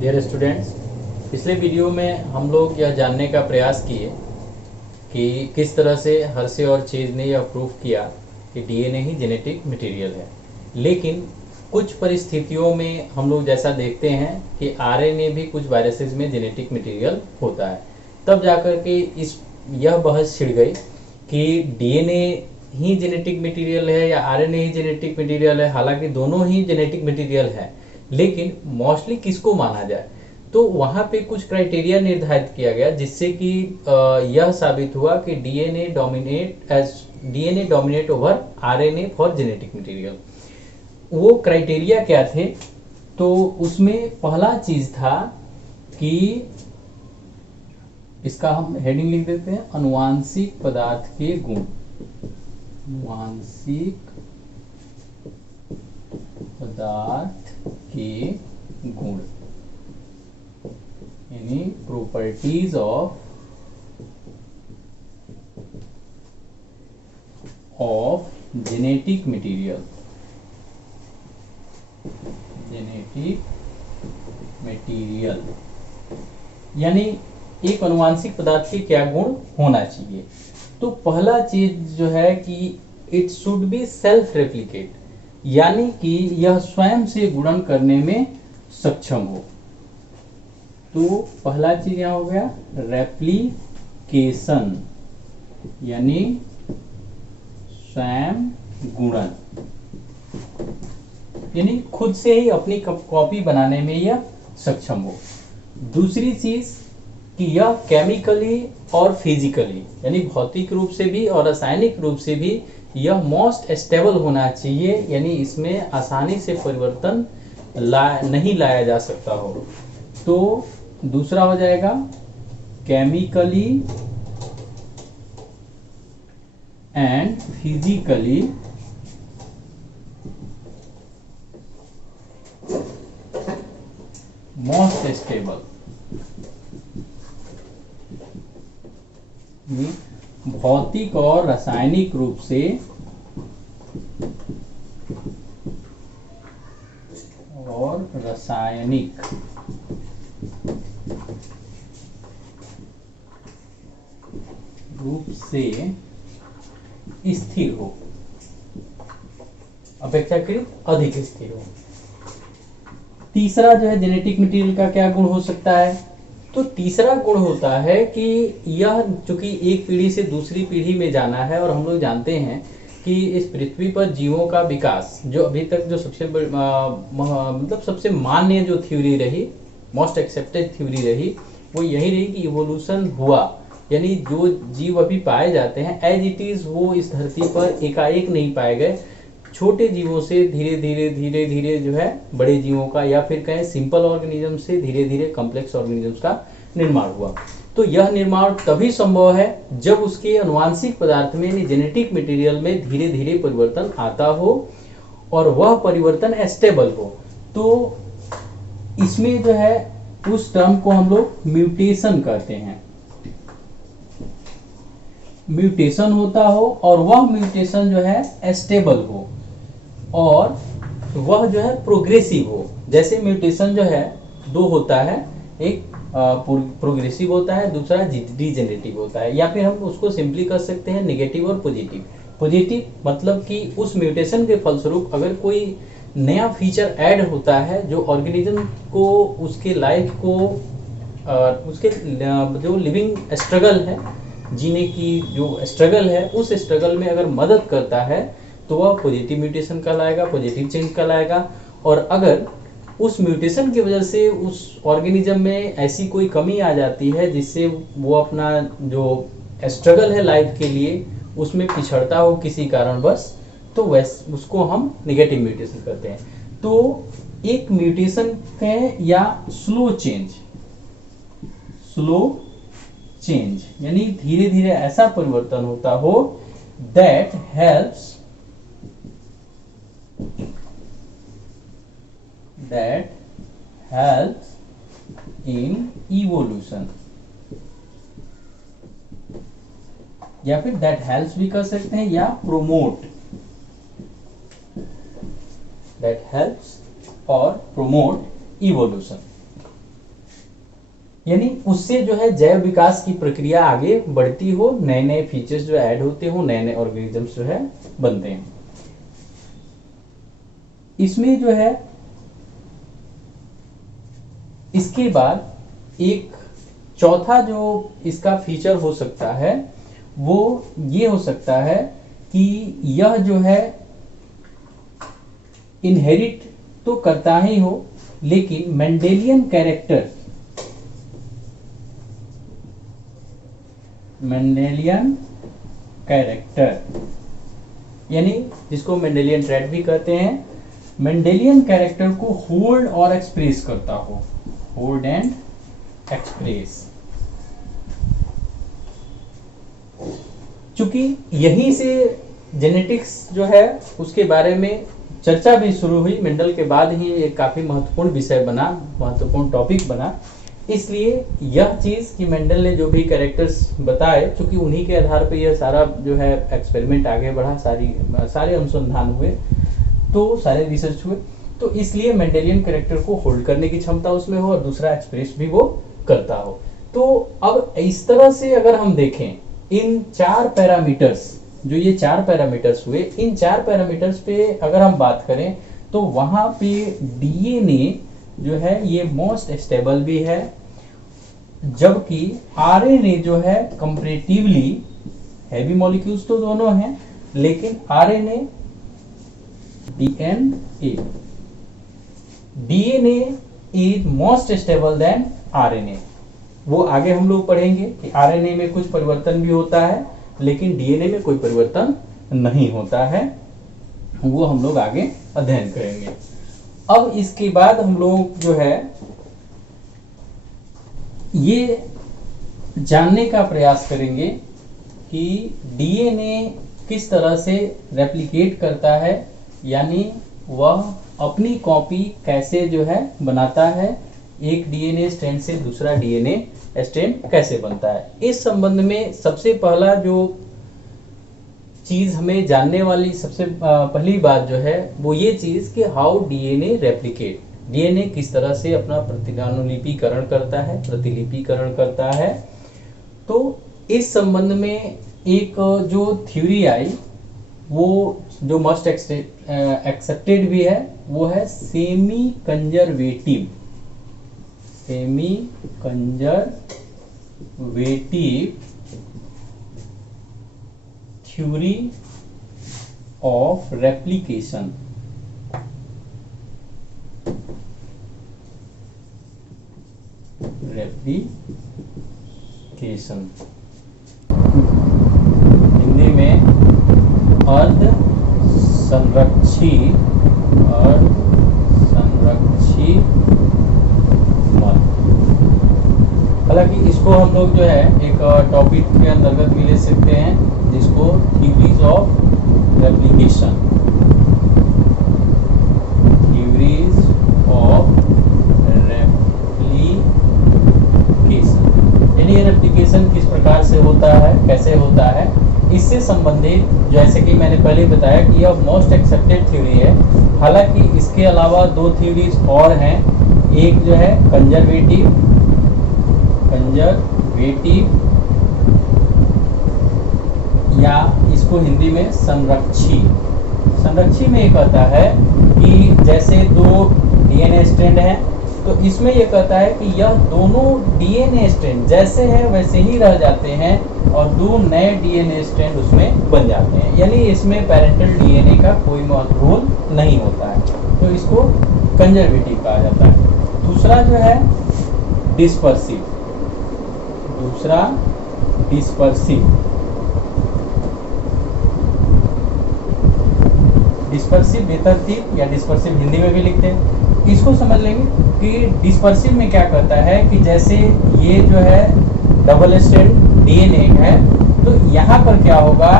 Dear students, पिछले video में हम लोग यह जानने का प्रयास किए कि किस तरह से हर्शे और चेज ने यह प्रूव किया कि डीएनए ही जेनेटिक मटेरियल है। लेकिन कुछ परिस्थितियों में हम लोग जैसा देखते हैं कि आरएनए भी कुछ वायरसेस में जेनेटिक मटेरियल होता है। तब जाकर के यह बहस छिड़ गई कि डीएनए ही जेनेटिक मटेरियल है या आरएनए ही जेनेटिक मटेरियल है। हालांकि दोनों ही जेनेटिक मटेरियल है, लेकिन मोस्टली किसको माना जाए। तो वहाँ पे कुछ क्राइटेरिया निर्धारित किया गया जिससे कि यह साबित हुआ कि DNA dominate over RNA for genetic material. वो क्राइटेरिया क्या थे? तो उसमें पहला चीज था कि इसका हम हेडिंग लिख देते हैं, अनुवांशिक पदार्थ के गुण। अनुवांशिक पदार्थ के गुण यानी प्रॉपर्टीज ऑफ जेनेटिक मटेरियल। यानी एक अनुवांशिक पदार्थ के क्या गुण होना चाहिए। तो पहला चीज जो है कि it should be self replicate, यानी कि यह स्वयं से गुणन करने में सक्षम हो। तो पहला चीज यहां हो गया रेप्लिकेशन, यानी स्वयं गुणन, यानी खुद से ही अपनी कॉपी बनाने में यह सक्षम हो। दूसरी चीज कि यह केमिकली और फिजिकली यानी भौतिक रूप से भी और रासायनिक रूप से भी यह मोस्ट स्टेबल होना चाहिए, यानी इसमें आसानी से परिवर्तन नहीं लाया जा सकता हो। तो दूसरा हो जाएगा chemically and physically most stable. भौतिक और रासायनिक रूप से स्थिर हो, अपेक्षाकृत अधिक स्थिर हो। तीसरा जो है जेनेटिक मटेरियल का क्या गुण हो सकता है? तो तीसरा गुण होता है कि यह चूंकि एक पीढ़ी से दूसरी पीढ़ी में जाना है, और हम लोग जानते हैं कि इस पृथ्वी पर जीवों का विकास जो अभी तक जो सबसे मतलब सबसे मान्य जो थ्योरी रही, मोस्ट एक्सेप्टेड थ्योरी रही, वो यही रही कि इवोल्यूशन हुआ, यानी जो जीव अभी पाए जाते हैं एज इट इज वो इस धरती पर एकाएक नहीं पाए गए। छोटे जीवों से धीरे धीरे जो है बड़े जीवों का, या फिर कहें सिंपल ऑर्गेनिज्म से धीरे धीरे कॉम्प्लेक्स ऑर्गेनिजम्स का निर्माण हुआ। तो यह निर्माण तभी संभव है जब उसके अनुवांशिक पदार्थ में यानी जेनेटिक मटेरियल में धीरे धीरे परिवर्तन आता हो और वह परिवर्तन स्टेबल हो। तो इसमें जो है उस टर्म को हम लोग म्यूटेशन कहते हैं। म्यूटेशन होता हो और वह म्यूटेशन जो है स्टेबल हो और वह जो है प्रोग्रेसिव हो। जैसे म्यूटेशन जो है दो होता है, एक प्रोग्रेसिव होता है, दूसरा डिजेनरेटिव होता है, या फिर हम उसको सिंपली कर सकते हैं नेगेटिव और पॉजिटिव। पॉजिटिव मतलब कि उस म्यूटेशन के फलस्वरूप अगर कोई नया फीचर ऐड होता है जो ऑर्गेनिज्म को उसके लाइफ को उसके जो लिविंग स्ट्रगल है, जीने की जो स्ट्रगल है, उस स्ट्रगल में अगर मदद करता है तो वह पॉजिटिव म्यूटेशन कहलाएगा, पॉजिटिव चेंज कहलाएगा। और अगर उस म्यूटेशन की वजह से उस ऑर्गेनिज्म में ऐसी कोई कमी आ जाती है जिससे वो अपना जो स्ट्रगल है लाइफ के लिए उसमें पिछड़ता हो किसी कारणवश, तो उसको हम नेगेटिव म्यूटेशन कहते हैं। तो एक म्यूटेशन है या स्लो चेंज यानी धीरे धीरे ऐसा परिवर्तन होता हो दैट हेल्प्स इन इवोल्यूशन, या फिर दैट हेल्प्स भी कर सकते हैं, या प्रोमोट, दैट हेल्प्स और प्रोमोट इवोल्यूशन। यानी उससे जो है जैव विकास की प्रक्रिया आगे बढ़ती हो, नए नए फीचर्स जो ऐड होते हो, नए नए ऑर्गेनिजम्स जो है बनते हैं। इसमें जो है इसके बाद एक चौथा जो इसका फीचर हो सकता है वो ये हो सकता है कि यह जो है इनहेरिट तो करता ही हो, लेकिन मेंडेलियन कैरेक्टर, यानी जिसको मेंडेलियन ट्रेट भी कहते हैं, मेंडेलियन कैरेक्टर को होल्ड और एक्सप्रेस करता हो, होल्ड एंड एक्सप्रेस। चूंकि यहीं से जेनेटिक्स जो है उसके बारे में चर्चा भी शुरू हुई, मेंडल के बाद ही एक काफी महत्वपूर्ण विषय बना, महत्वपूर्ण टॉपिक बना। इसलिए यह चीज कि मेंडल ने जो भी कैरेक्टर्स बताए, चूंकि उन्हीं के आधार पर यह सारा जो है एक्सपेरिमेंट आगे बढ़ा, सारे अनुसंधान हुए, तो सारे रिसर्च हुए, तो इसलिए मेंडेलियन कैरेक्टर को होल्ड करने की क्षमता उसमें हो और दूसरा एक्सप्रेस भी वो करता हो। तो अब इस तरह से अगर हम देखें इन 4 पैरामीटर्स, जो ये 4 पैरामीटर्स हुए, इन 4 पैरामीटर्स पे अगर हम बात करें तो वहां पे डीएनए जो है ये मोस्ट स्टेबल भी है, जबकि आरएनए जो है कंपैरेटिवली हैवी मॉलिक्यूल्स तो दोनों हैं, लेकिन RNA DNA is most stable then RNA. वो आगे हम लोग पढ़ेंगे कि आरएनए में कुछ परिवर्तन भी होता है, लेकिन डीएनए में कोई परिवर्तन नहीं होता है, वो हम लोग आगे अध्ययन करेंगे। अब इसके बाद हम लोग जो है ये जानने का प्रयास करेंगे कि डीएनए किस तरह से रेप्लिकेट करता है, यानी वह अपनी कॉपी कैसे जो है बनाता है, एक डीएनए स्ट्रैंड से दूसरा डीएनए स्ट्रैंड कैसे बनता है। इस संबंध में सबसे पहला जो चीज हमें जानने वाली सबसे पहली बात जो है वो ये चीज कि हाउ डीएनए रेप्लिकेट, डीएनए किस तरह से अपना प्रतिलिपिकरण करता है। तो इस संबंध में एक जो थ्योरी आई, वो जो मोस्ट एक्सेप्टेड भी है, वो है semi conservative theory of replication. Hindi में अर्ध संरक्षी मत। हालांकि इसको हम लोग जो है एक टॉपिक के अंतर्गत भी ले सकते हैं, जिसको थ्योरीज ऑफ रेप्लिकेशन, यानी ये रेप्लिकेशन किस प्रकार से होता है, कैसे होता है, इससे संबंधित, जैसे कि मैंने पहले बताया कि यह मोस्ट एक्सेप्टेड थ्योरी है। हालांकि इसके अलावा 2 थ्योरीज और हैं, एक जो है कंजर्वेटिव या इसको हिंदी में संरक्षी में ये कहता है कि जैसे 2 डीएनए स्ट्रैंड हैं, तो इसमें यह कहता है कि यह दोनों डीएनए स्ट्रैंड जैसे हैं वैसे ही रह जाते हैं और 2 नए डीएनए स्ट्रैंड उसमें बन जाते हैं, यानी इसमें पेरेंटल डीएनए का कोई रोल नहीं होता है, तो इसको कंजर्वेटिव कहा जाता है। दूसरा जो है डिस्पर्सिव बेतरतीब या डिस्पर्सिव हिंदी में भी लिखते हैं। इसको समझ लेंगे कि डिस्पर्सिव में क्या करता है कि जैसे ये जो है डबल स्ट्रैंड डीएनए है, तो यहाँ पर क्या होगा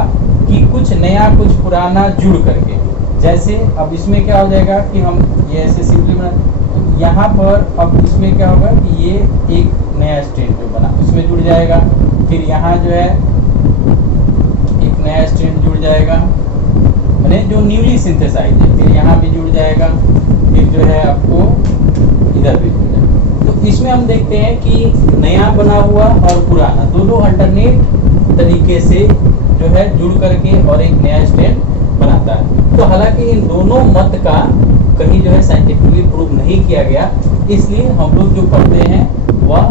कि कुछ नया कुछ पुराना जुड़ करके, जैसे अब इसमें क्या हो जाएगा कि हम ये ऐसे सिंपली बना, तो यहाँ पर अब इसमें क्या होगा कि ये एक नया स्ट्रैंड जो बना उसमें जुड़ जाएगा, फिर यहाँ जो है एक नया स्ट्रैंड जुड़ जाएगा, मैंने जो न्यूली सिंथेसाइज है, फिर यहाँ भी जुड़ जाएगा, फिर जो है आपको इधर भी जुड़ जाएगा। तो इसमें हम देखते हैं कि नया बना हुआ और पुराना दोनों अल्टरनेट तरीके से जो है जुड़ करके और एक नया स्ट्रैंड बनाता है। तो हालांकि इन दोनों मत का कहीं जो है साइंटिफिकली प्रूव नहीं किया गया, इसलिए हम लोग जो पढ़ते हैं वह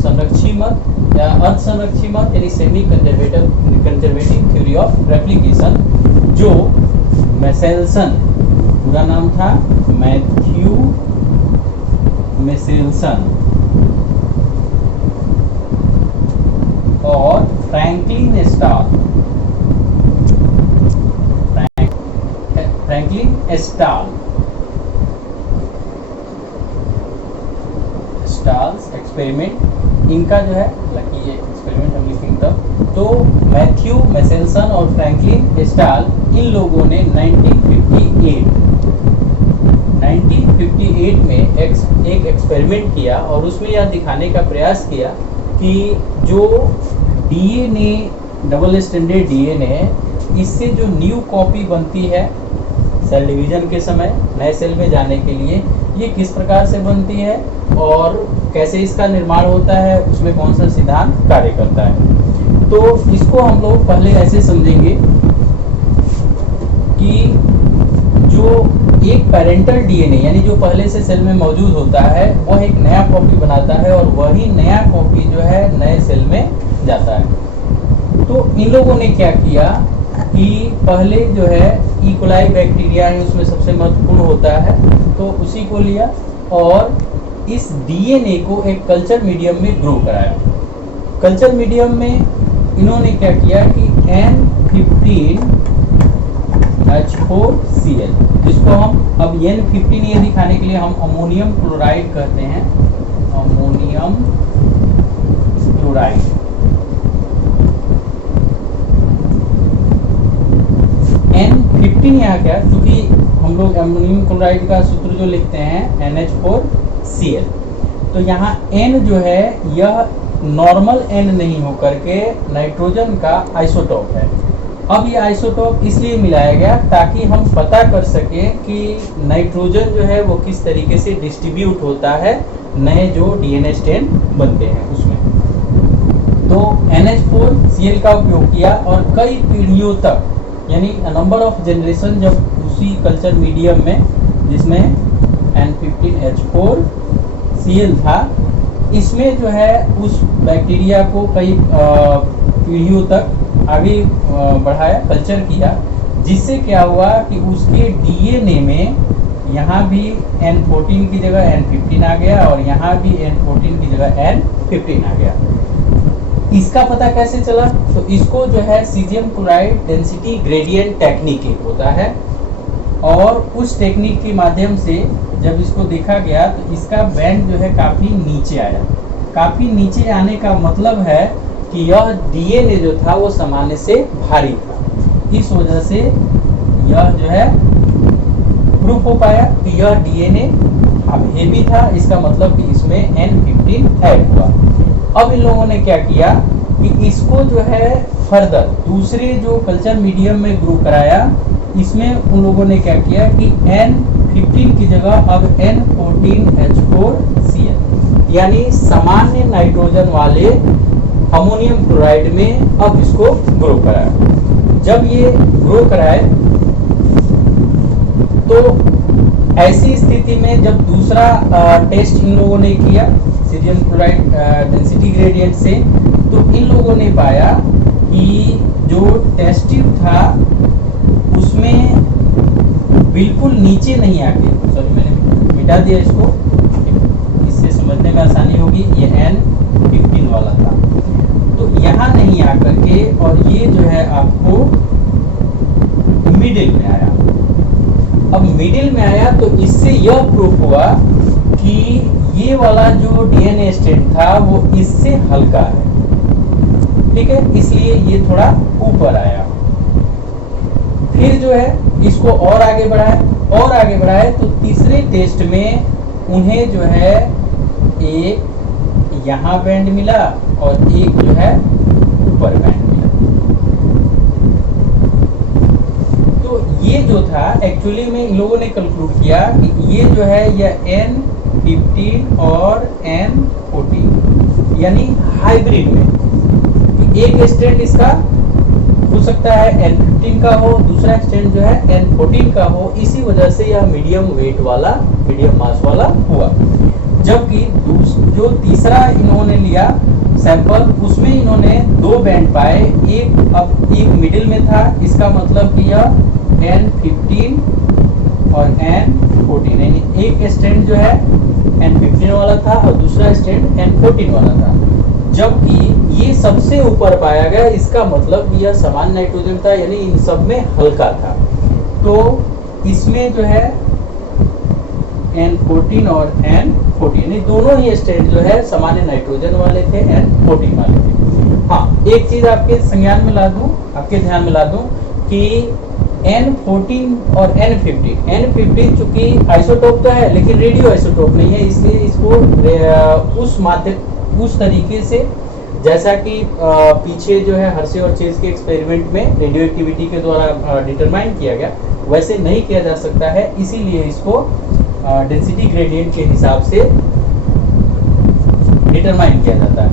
संरक्षी मत या अर्ध संरक्षी मत यानी semi conservative theory of replication, जो मेसेल्सन, पूरा नाम था मैथ्यू मेसेल्सन, और फ्रैंकलिन स्टाल्स एक्सपेरिमेंट, इनका जो है, हालांकि ये एक्सपेरिमेंट हम लिखेंगे तब, तो मैथ्यू मेसेल्सन और फ्रैंकलिन स्टाल, इन लोगों ने 1958 में एक एक्सपेरिमेंट किया और उसमें यह दिखाने का प्रयास किया कि जो डीएनए, डबल स्ट्रैंडेड डीएनए, इससे जो न्यू कॉपी बनती है सेल डिवीजन के समय नए सेल में जाने के लिए, ये किस प्रकार से बनती है और कैसे इसका निर्माण होता है, उसमें कौन सा सिद्धांत कार्य करता है। तो इसको हम लोग पहले ऐसे समझेंगे कि जो एक पेरेंटल डीएनए यानी जो पहले से सेल में मौजूद होता है, वह एक नया कॉपी बनाता है और वही नया कॉपी जो है नए सेल में जाता है। तो इन लोगों ने क्या किया कि पहले जो है इकोलाई बैक्टीरिया है, उसमें सबसे महत्वपूर्ण होता है, तो उसी को लिया और इस डीएनए को एक कल्चर मीडियम में ग्रो कराया। कल्चर मीडियम में इन्होंने क्या किया कि N15H4Cl, जिसको हम अब N15 ये दिखाने के लिए हम अमोनियम क्लोराइड कहते हैं, अमोनियम क्लोराइड। N15 यहाँ क्या, क्योंकि हम लोग अमोनियम क्लोराइड का सूत्र जो लिखते हैं NH4Cl, तो यहाँ N जो है यह नॉर्मल N नहीं होकर के नाइट्रोजन का आइसोटोप है। अब ये आइसोटोप इसलिए मिलाया गया ताकि हम पता कर सके कि नाइट्रोजन जो है वो किस तरीके से डिस्ट्रीब्यूट होता है नए जो डीएनए स्ट्रैंड बनते हैं उसमें। तो NH4Cl का उपयोग किया और कई पीढ़ियों तक, यानी नंबर ऑफ जनरेशन, जब उसी कल्चर मीडियम में जिसमें N15H4Cl था, इसमें जो है उस बैक्टीरिया को कई पीढ़ियों तक आगे बढ़ाया, कल्चर किया, जिससे क्या हुआ कि उसके डीएनए में यहाँ भी N14 की जगह N15 आ गया और यहाँ भी N14 की जगह N15 आ गया। इसका पता कैसे चला? तो इसको जो है caesium chloride density gradient technique होता है, और उस टेक्निक के माध्यम से जब इसको देखा गया तो इसका बैंड जो है काफ़ी नीचे आया। काफ़ी नीचे आने का मतलब है कि यह डीएनए जो था वो सामान्य से भारी था, इस वजह से यह जो है प्रूफ हो पाया कि यह डीएनए अब हेवी था, इसका मतलब कि इसमें N15 ऐड हुआ। अब इन लोगों ने क्या किया कि इसको जो है फर्दर दूसरे जो कल्चर मीडियम में ग्रो कराया, इसमें उन लोगों ने क्या किया कि N15 की जगह अब N14H4Cl यानी सामान्य नाइट्रोजन वाले अमोनियम क्लोराइड में अब इसको ग्रो कराया। जब ये ग्रो कराए तो ऐसी स्थिति में जब दूसरा टेस्ट इन लोगों ने किया सीजियम क्लोराइड डेंसिटी ग्रेडियंट से, तो इन लोगों ने पाया कि जो टेस्ट ट्यूब था उसमें बिल्कुल नीचे नहीं आके, सॉरी मैंने मिटा दिया इसको, इससे समझने में आसानी होगी, ये N15 वाला था, तो यहाँ नहीं आकर के और ये जो है आपको मिडिल में आया। अब मिडिल में आया तो इससे यह प्रूफ हुआ कि ये वाला जो डीएनए स्ट्रैंड था वो इससे हल्का है, ठीक है, इसलिए ये थोड़ा ऊपर आया। फिर जो है इसको और आगे बढ़ाए तो तीसरे टेस्ट में उन्हें जो है एक यहाँ बैंड मिला और एक जो है ऊपर बैंड मिला। तो ये जो था एक्चुअली में इन लोगों ने कंक्लूड किया कि ये जो है यह N15 और N14, यानी हाइब्रिड में एक स्टैंड इसका हो सकता है N15 का हो, दूसरा स्टैंड जो है N14 का हो। इसी वजह से यह मीडियम वेट वाला, मीडियम मास वाला हुआ। जबकि जो तीसरा इन्होंने लिया सैंपल, उसमें इन्होंने दो बैंड पाए, एक मिडिल में था, इसका मतलब कि यह N15 और N14, यानी एक स्टैंड जो है N15 वाला था और दूसरा स्टैंड N14 वाला था। जबकि ये सबसे ऊपर पाया गया, इसका मतलब यह समान नाइट्रोजन था, यानी इन सब में हल्का था। तो इसमें जो है N14 और N14, यानी दोनों ही स्टैंड जो है सामान्य नाइट्रोजन वाले थे, N14 वाले थे। हाँ, एक चीज आपके संज्ञान में ला दूं, आपके ध्यान में ला दूं कि N14 और N15 चूंकि आइसोटोप तो है लेकिन रेडियो आइसोटोप नहीं है, इसलिए इसको उस तरीके से, जैसा कि पीछे जो है हर्शे और चेज के एक्सपेरिमेंट में रेडियो एक्टिविटी के द्वारा डिटरमाइन किया गया, वैसे नहीं किया जा सकता है। इसीलिए इसको डेंसिटी ग्रेडियंट के हिसाब से डिटरमाइन किया जाता है।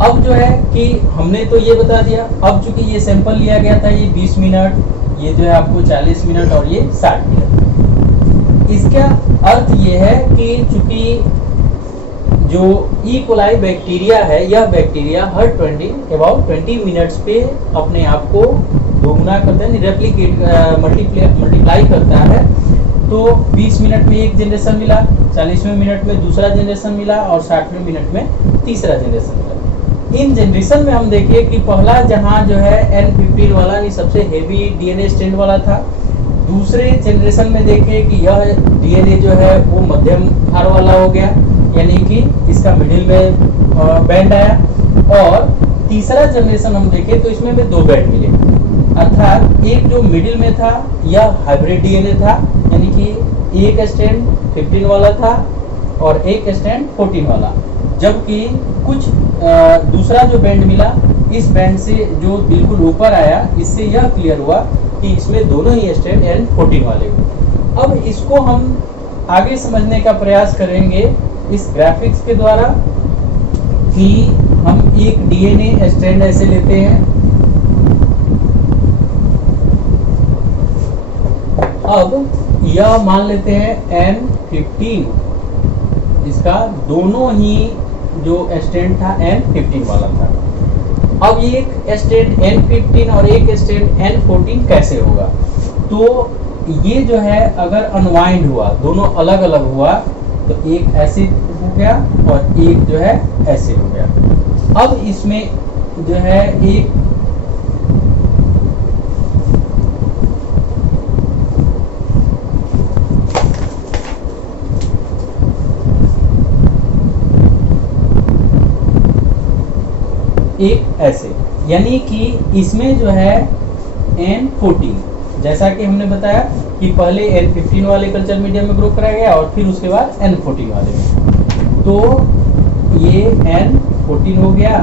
अब जो है कि हमने तो ये बता दिया, अब चूंकि ये सैंपल लिया गया था, ये 20 मिनट, ये जो है आपको 40 मिनट और ये 60 मिनट। इसका अर्थ ये है कि चूंकि जो ई कोलाई बैक्टीरिया है, यह बैक्टीरिया हर अबाउट 20 मिनट्स पे अपने आप को दोगुना करता है, रेप्लिकेट मल्टीप्लाई करता है। तो 20 मिनट में एक जनरेशन मिला, 40वें मिनट में दूसरा जनरेशन मिला और 60वें मिनट में तीसरा जनरेशन मिला। इन जनरेशन में हम देखिए कि पहला जहां जो है N15 वाला, यानी सबसे हेवी डीएनए स्ट्रैंड वाला था। दूसरे जनरेशन में देखिए कि यह डीएनए जो है वो मध्यम भार वाला हो गया, यानी कि इसका मिडिल में बैंड आया। और तीसरा जनरेशन हम देखें तो इसमें भी दो बैंड मिले, अर्थात एक जो मिडिल में था यह हाइब्रिड डीएनए था, यानी कि एक स्ट्रैंड 15 वाला था और एक स्ट्रैंड 14 वाला। जबकि कुछ दूसरा जो बैंड मिला, इस बैंड से जो बिल्कुल ऊपर आया, इससे यह क्लियर हुआ कि इसमें दोनों ही स्ट्रैंड N14 वाले हुए। अब इसको हम आगे समझने का प्रयास करेंगे इस ग्राफिक्स के द्वारा कि हम एक डीएनए स्ट्रैंड ऐसे लेते हैं। अब यह मान लेते हैं N15, इसका दोनों ही जो स्ट्रैंड था N15 वाला था। अब ये एक स्ट्रैंड N15 और एक स्ट्रैंड N14 कैसे होगा? तो ये जो है अगर अनवाइंड हुआ, दोनों अलग अलग हुआ, तो एक ऐसे हो गया और एक जो है ऐसे हो गया। अब इसमें जो है एक ऐसे, यानी कि इसमें जो है N14, जैसा कि हमने बताया कि पहले N15 वाले कल्चर मीडियम में ग्रो कराया गया और फिर उसके बाद N14 वाले में। तो ये N14 हो गया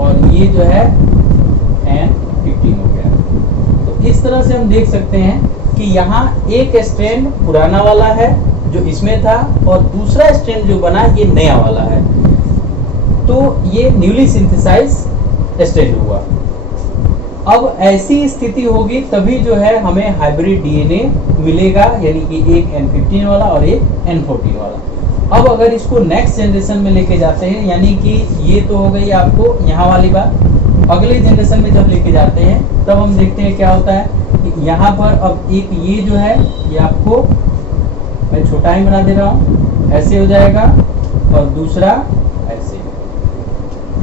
और ये जो है N15 हो गया। तो इस तरह से हम देख सकते हैं कि यहाँ एक स्ट्रैंड पुराना वाला है जो इसमें था और दूसरा स्ट्रैंड जो बना ये नया वाला है। तो ये न्यूली सिंथेसाइज स्ट्रैंड हुआ। अब ऐसी स्थिति होगी तभी जो है हमें हाइब्रिड डीएनए मिलेगा, यानी कि एक N15 वाला और एक N14 वाला। अब अगर इसको नेक्स्ट जनरेशन में लेके जाते हैं, यानी कि ये तो हो गई आपको यहाँ वाली बात। अगले जनरेशन में जब लेके जाते हैं तब हम देखते हैं क्या होता है कि यहाँ पर अब एक ये जो है ये आपको मैं छोटा ही बना दे रहा हूँ, ऐसे हो जाएगा और दूसरा ऐसे,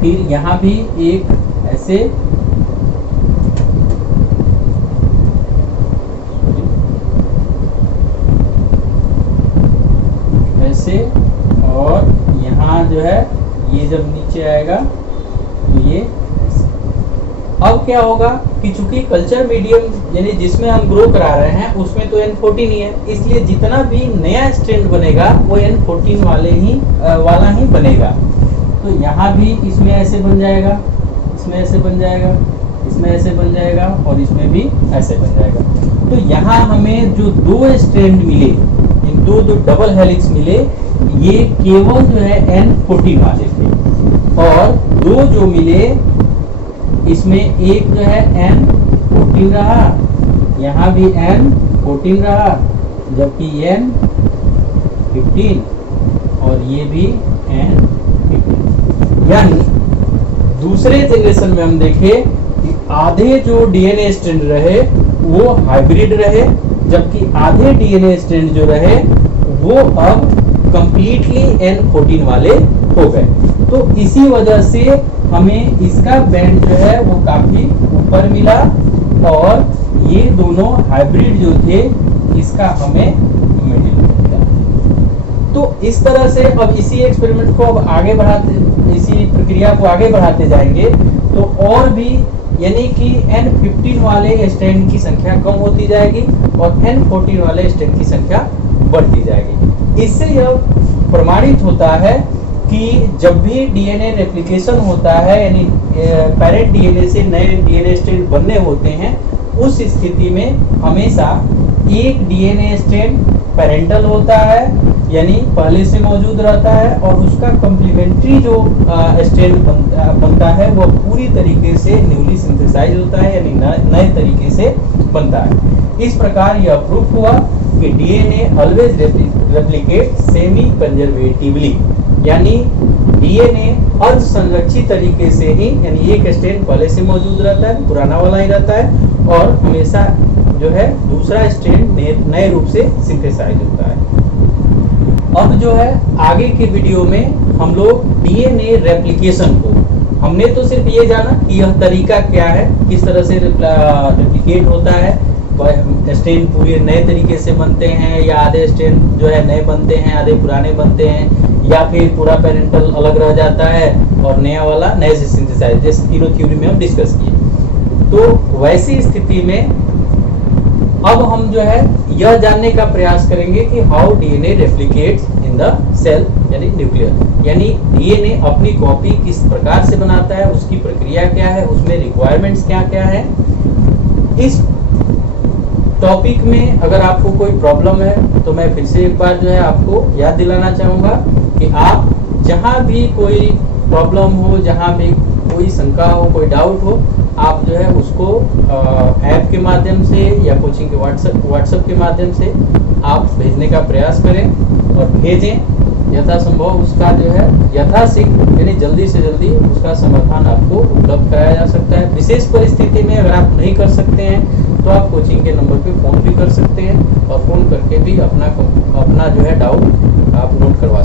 फिर यहाँ भी एक ऐसे, ऐसे, और यहाँ जो है ये जब नीचे आएगा तो ये ऐसे। अब क्या होगा कि चूंकि कल्चर मीडियम यानी जिसमें हम ग्रो करा रहे हैं उसमें तो N14 ही है, इसलिए जितना भी नया स्ट्रैंड बनेगा वो N14 वाला ही बनेगा। तो यहाँ भी इसमें ऐसे बन जाएगा, इसमें ऐसे बन जाएगा, इसमें ऐसे बन जाएगा और इसमें भी ऐसे बन जाएगा। तो यहाँ हमें जो दो स्ट्रैंड मिले, इन दो डबल हेलिक्स मिले, ये केवल जो है N14 वाले थे, और दो जो मिले इसमें एक जो है N14 रहा, यहाँ भी N14 रहा, जबकि N15 और ये भी N15। यानी दूसरे जनरेशन में हम देखें कि आधे जो डीएनए स्ट्रैंड रहे वो हाइब्रिड रहे, जबकि आधे डीएनए स्ट्रैंड जो रहे वो अब कंप्लीटली N14 वाले हो गए। तो इसी वजह से हमें इसका बैंड जो है वो काफी ऊपर मिला, और ये दोनों हाइब्रिड जो थे इसका हमें मिडिल मिला। तो इस तरह से अब इसी एक्सपेरिमेंट को अब आगे बढ़ाते, इसी प्रक्रिया को आगे बढ़ाते जाएंगे तो और भी, यानी कि N15 वाले स्ट्रैंड की संख्या कम होती जाएगी और N14 वाले स्ट्रैंड की संख्या बढ़ती जाएगी। इससे यह प्रमाणित होता है कि जब भी डीएनए रेप्लिकेशन होता है, यानी पेरेंट डीएनए से नए डीएनए स्ट्रैंड बनने होते हैं, उस स्थिति में हमेशा एक डीएनए स्ट्रैंड पेरेंटल होता है, यानी पहले से मौजूद रहता है, और उसका कॉम्प्लीमेंट्री जो स्ट्रैंड बनता है वो पूरी तरीके से न्यूली सिंथेसाइज होता है, यानी नए तरीके से बनता है। इस प्रकार यह प्रूफ हुआ कि DNA always replicate semi conservatively, यानी डीएनए अर्ध संरक्षित तरीके से ही, यानी एक स्ट्रैंड पहले से मौजूद रहता है, पुराना वाला ही रहता है, और हमेशा जो है दूसरा स्ट्रैंड नए रूप से सिंथेसाइज होता है। अब जो है आगे के वीडियो में हम लोग डीएनए रेप्लिकेशन को, हमने तो सिर्फ ये जाना कि यह तरीका क्या है, किस तरह से रेप्लिकेट होता है, स्ट्रैंड पूरे नए तरीके से बनते हैं या आधे स्ट्रैंड जो है नए बनते हैं, आधे पुराने बनते हैं, या फिर पूरा पेरेंटल अलग रह जाता है और नया वाला नए से सिंथेसाइज, जैसे तीनों थ्योरी में हम डिस्कस किए। तो वैसी स्थिति में अब हम जो है यह जानने का प्रयास करेंगे कि how DNA replicates in the cell, यानी न्यूक्लियर, यानी डीएनए अपनी कॉपी किस प्रकार से बनाता है, उसकी प्रक्रिया क्या है, उसमें रिक्वायरमेंट्स क्या क्या है। इस टॉपिक में अगर आपको कोई प्रॉब्लम है तो मैं फिर से एक बार जो है आपको याद दिलाना चाहूँगा कि आप जहाँ भी कोई प्रॉब्लम हो, जहाँ भी कोई शंका हो, कोई डाउट हो, आप जो है उसको ऐप के माध्यम से या कोचिंग के व्हाट्सएप के माध्यम से आप भेजने का प्रयास करें और भेजें। यथासंभव उसका जो है यथाशीघ्र, यानी जल्दी से जल्दी उसका समाधान आपको उपलब्ध कराया जा सकता है। विशेष परिस्थिति में अगर आप नहीं कर सकते हैं तो आप कोचिंग के नंबर पे फ़ोन भी कर सकते हैं, और फ़ोन करके भी अपना जो है डाउट आप नोट करवा सकते हैं।